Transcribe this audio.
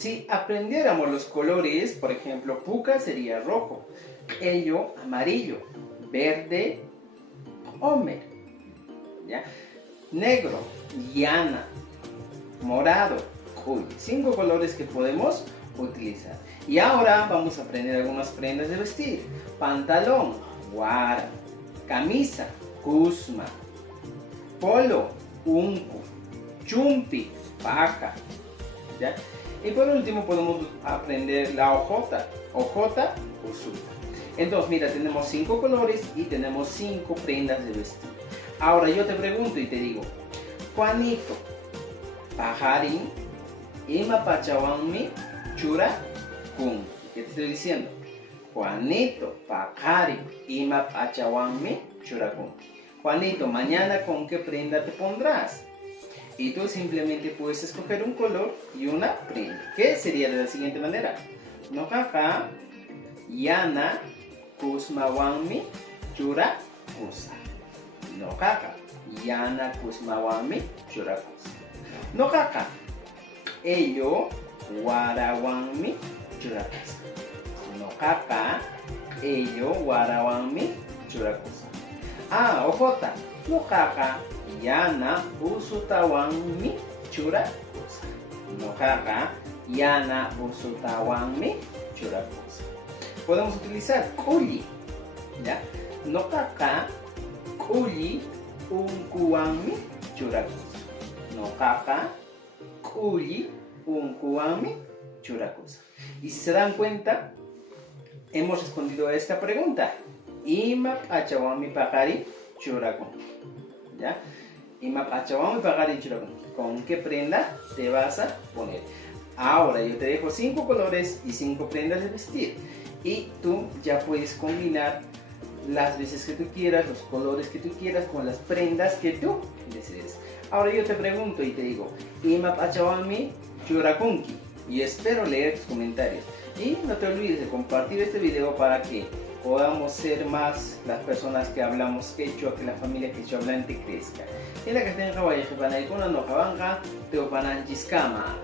Si aprendiéramos los colores, por ejemplo, puca sería rojo, ello amarillo, verde, homer, ¿ya? Negro, llana, morado, cuy. 5 colores que podemos utilizar. Y ahora vamos a aprender algunas prendas de vestir. Pantalón, guara, camisa, cusma, polo, unco, chumpi, paca, ¿ya? Y por último podemos aprender la ojota, usuta. Entonces mira, tenemos 5 colores y tenemos 5 prendas de vestir. Ahora yo te pregunto y te digo, Juanito, pajarín, ima pachawanmi, chura, kun. ¿Qué te estoy diciendo? Juanito, pajarín, ima pachawanmi, chura, kun. Juanito, mañana ¿con qué prenda te pondrás? Y tú simplemente puedes escoger un color y una prenda. ¿Qué sería de la siguiente manera? Nojaja, yana, kusmawanmi, chura, kusa. Nojaja, yana, kusmawanmi, chura, kusa. Nojaja, ello, warawanmi, chura, kusa. Nojaja, ello, warawanmi, chura, kusa. Ah, ojota, nojaja, yana usutawan chura kusa. Nojaja, yana usutawan chura kusa. Podemos utilizar kuli, ¿ya? Nojaja, kuli unkuwanmi chura kusa. Nojaja, kuli unkuwanmi chura kusa. Y si se dan cuenta, hemos respondido a esta pregunta. Ima pachawanmi pajari chura kusa. ¿Ya? ¿Con qué prenda te vas a poner? Ahora yo te dejo 5 colores y 5 prendas de vestir. Y tú ya puedes combinar las veces que tú quieras, los colores que tú quieras con las prendas que tú desees. Ahora yo te pregunto y te digo, Ima Pachawami Churakunki. Y espero leer tus comentarios. Y no te olvides de compartir este video para que podamos ser más las personas que hablamos quechua, que la familia quechua hablante crezca. En la que tenga Hawaii, Japanay, con la no Jabanca, Teopanan Chiscama.